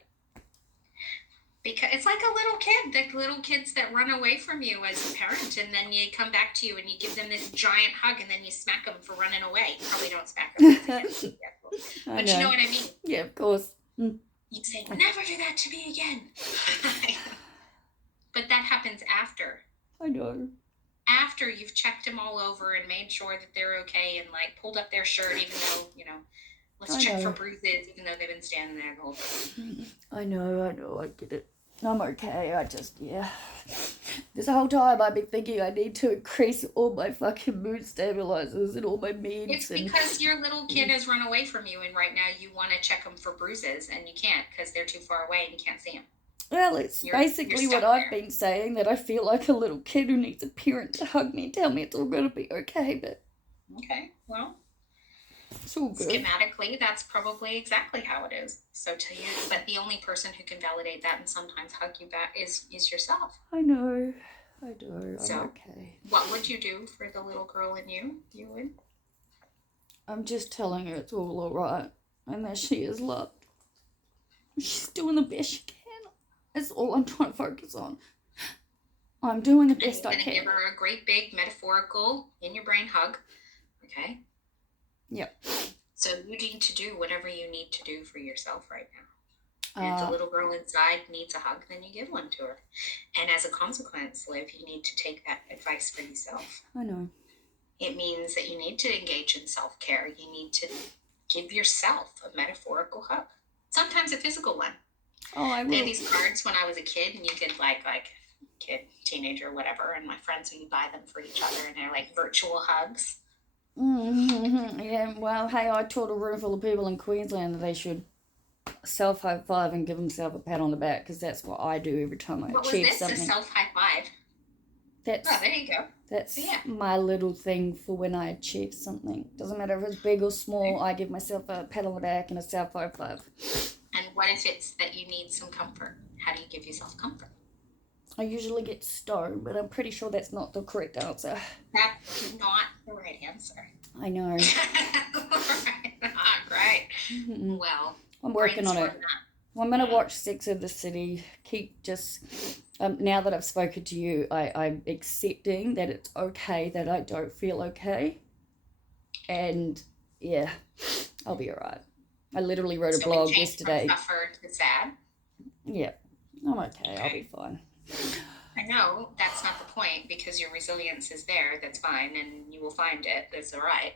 Because it's like a little kid, the little kids that run away from you as a parent, and then you come back to you and you give them this giant hug, and then you smack them for running away. You probably don't smack them because again, I but you know know. what I mean. Yeah, of course. You say, "Never do that to me again." But that happens I know. after you've checked them all over and made sure that they're okay, and like pulled up their shirt, even though let's I check for know. bruises, even though they've been standing there the whole time. I know, I get it. I'm okay, yeah. This whole time I've been thinking I need to increase all my fucking mood stabilizers and all my meds. It's because your little kid has run away from you, and right now you want to check them for bruises, and you can't because they're too far away and you can't see them. Well, it's basically what I've been saying, that I feel like a little kid who needs a parent to hug me and tell me it's all going to be okay, but... Okay, well, it's all good. Schematically, that's probably exactly how it is. So to you, but the only person who can validate that and sometimes hug you back is yourself. I know. I do. I'm okay. What would you do for the little girl in you? You would? I'm just telling her it's all alright and that she is loved. She's doing the best she can. That's all I'm trying to focus on. I'm doing the best I can. You're going to give her a great big metaphorical in your brain hug. Okay? Yep. So you need to do whatever you need to do for yourself right now. And if the little girl inside needs a hug, then you give one to her. And as a consequence, Liv, you need to take that advice for yourself. I know. It means that you need to engage in self-care. You need to give yourself a metaphorical hug. Sometimes a physical one. Oh, I will. They had these cards when I was a kid, and you could like kid, teenager, whatever, and my friends, we would buy them for each other, and they're like virtual hugs. Mm-hmm. Yeah, well, hey, I taught a room full of people in Queensland that they should self-high five and give themselves a pat on the back, because that's what I do every time I achieve something. What was this, a self-high five? Oh, there you go. That's my little thing for when I achieve something. Doesn't matter if it's big or small, I give myself a pat on the back and a self-high five. And what if it's that you need some comfort? How do you give yourself comfort? I usually get stoned, but I'm pretty sure that's not the correct answer. That's not the right answer. I know. Right. Mm-hmm. Well, I'm working on it. Well, I'm going to watch Sex of the City. Keep just... now that I've spoken to you, I'm accepting that it's okay that I don't feel okay. And, yeah, I'll be all right. I literally wrote a blog yesterday. From suffer to sad? Yeah, I'm okay. I'll be fine. I know that's not the point, because your resilience is there. That's fine, and you will find it. That's all right.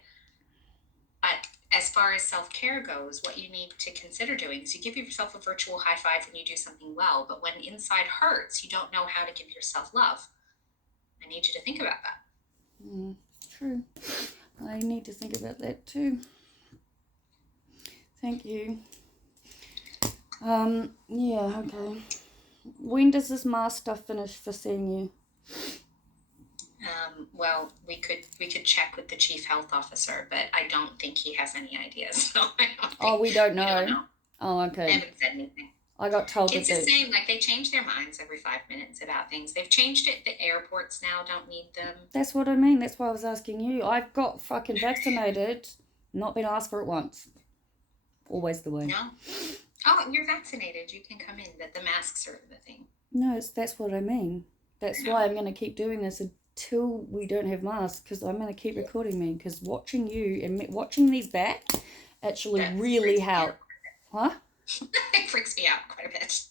But as far as self-care goes, what you need to consider doing is you give yourself a virtual high five when you do something well, but when inside hurts, you don't know how to give yourself love. I need you to think about that. True. I need to think about that too. Thank you. Yeah, okay. When does this mask stuff finish for seeing you? Well, we could check with the chief health officer, but I don't think he has any ideas. So we don't know. Oh, okay. They haven't said anything. I got told it's the same. Like, they change their minds every 5 minutes about things. They've changed it. The airports now don't need them. That's what I mean. That's why I was asking you. I've got fucking vaccinated, not been asked for it once. Always the way. No. Oh, you're vaccinated. You can come in. That the masks are the thing. No, that's what I mean. That's why I'm going to keep doing this until we don't have masks, because I'm going to keep recording me, because watching you and watching these back actually really help. Huh? It freaks me out quite a bit.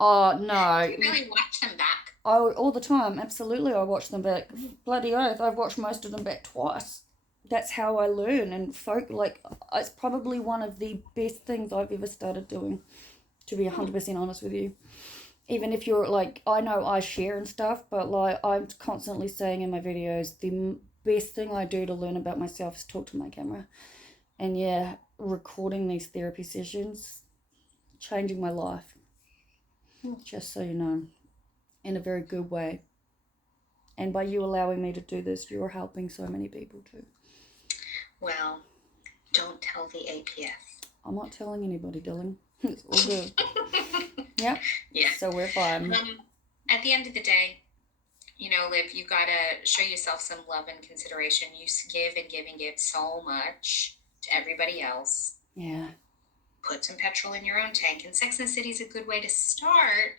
Oh, no. You really watch them back? Oh, all the time. Absolutely, I watch them back. Bloody oath, I've watched most of them back twice. That's how I learn, and it's probably one of the best things I've ever started doing, to be 100% honest with you. Even if you're like, I know I share and stuff, but like, I'm constantly saying in my videos, the best thing I do to learn about myself is talk to my camera. And yeah, recording these therapy sessions, changing my life. Just so you know, in a very good way. And by you allowing me to do this, you're helping so many people too. Well, don't tell the APS. I'm not telling anybody, Dylan. It's all good. Yep. Yeah. So we're fine. At the end of the day, Liv, you gotta show yourself some love and consideration. You give and give and give so much to everybody else. Yeah. Put some petrol in your own tank. And Sex and the City is a good way to start,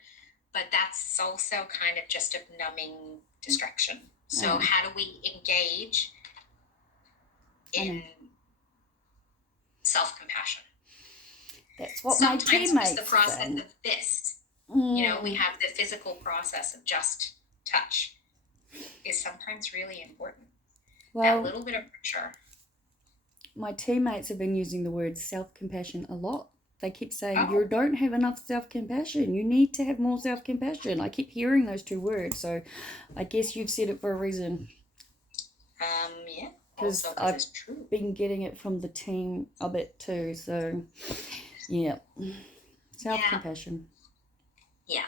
but that's also kind of just a numbing distraction. I So know. how do we engage I know. in self-compassion? That's what my Sometimes just the teammates process say. of this, we Mm. have the physical process of just touch is sometimes really important. That Well, little bit of pressure. my teammates have been using the word self-compassion a lot. They keep saying, you Oh, don't have enough self-compassion. You need to have more self-compassion. I keep hearing those two words. So I guess you've said it for a reason. yeah. Because Also, because I've it's true. been getting it from the team a bit too. So, yeah. Yeah. Self-compassion. Yeah.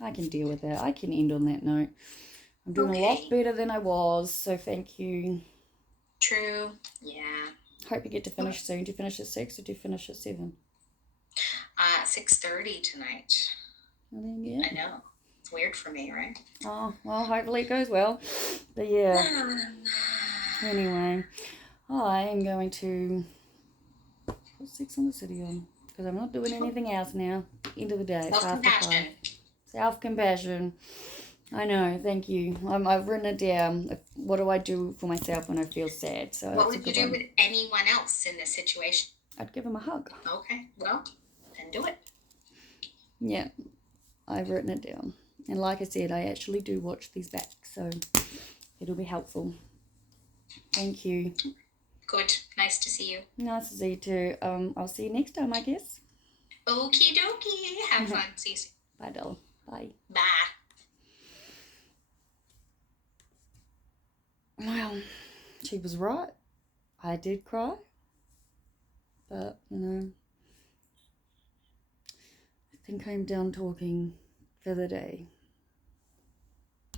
I can deal with that. I can end on that note. I'm doing a lot Okay. better than I was. So thank you. True. Yeah. Hope you get to finish soon. Do you finish at 6 or do you finish at 7? 6:30 tonight. Well, then, yeah. I know. It's weird for me, right? Oh, well, hopefully it goes well. But yeah, anyway, I am going to put Sex on the City on because I'm not doing anything else now. End of the day, it's after 5. Self-compassion. Self-compassion. I know, thank you. I've written it down. What do I do for myself when I feel sad? So What that's a would you good do one. with anyone else in this situation? I'd give him a hug. Okay, well, then do it. Yeah, I've written it down. And like I said, I actually do watch these back, so it'll be helpful. Thank you. Good. Nice to see you. Nice to see you too. I'll see you next time, I guess. Okie dokie. Have fun. See you soon. Bye, doll. Bye. Bye. Well, she was right. I did cry. But, I think I'm done talking for the day.